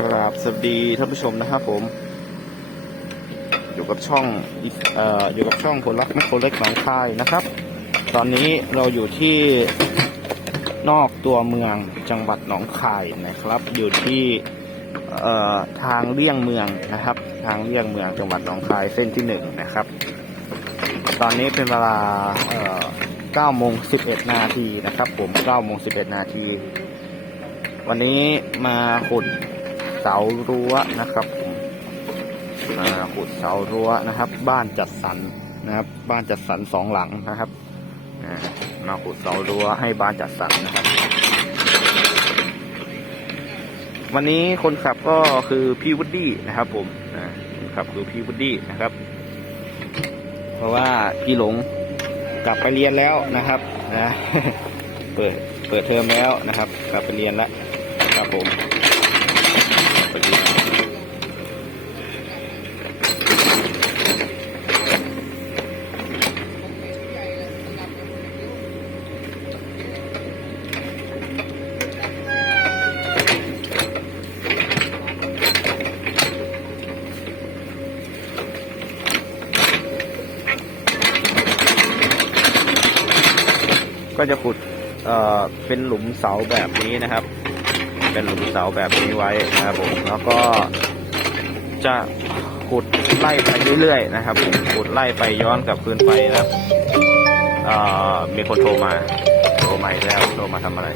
ครับสวัสดีท่านผู้ชมนะครับผม อยู่กับช่องเอ่ออยู่กับช่องผลลักแมคโครเล็กหนองคายนะครับ ตอนนี้เราอยู่ที่นอกตัวเมืองจังหวัดหนองคายนะครับ อยู่ที่เอ่อทางเลี่ยงเมืองนะครับ ทางเลี่ยงเมืองจังหวัดหนองคายเส้นที่หนึ่งนะครับ ตอนนี้เป็นเวลาเอ่อ9โมง11 นาทีนะครับ ผม9โมง11 นาทีวันนี้มาขุด เสารั้วนะครับผมมาขุดเสารั้วนะครับ บ้านจัดสรรนะครับ บ้านจัดสรรสองหลังนะครับมาขุดเสารั้วให้บ้านจัดสรรนะครับ วันนี้คนขับก็คือพี่วุฒินะครับ ผมคนขับคือพี่วุฒินะครับ เพราะว่าพี่หลงกลับไปเรียนแล้วนะครับนะเปิดเปิดเทอมแล้วนะครับ กลับไปเรียนแล้วครับผม ก็จะขุดเอ่อเป็นหลุมเสาแบบนี้นะครับ เป็นหลุมเสาแบบนี้ไว้นะครับผมแล้วก็จะขุดไล่ไปเรื่อยๆนะครับผมขุดไล่ไปย้อนกลับคืนไปนะครับเอ่อมีคนโทรมาโทรมาอีกแล้วโทรมาทำอะไร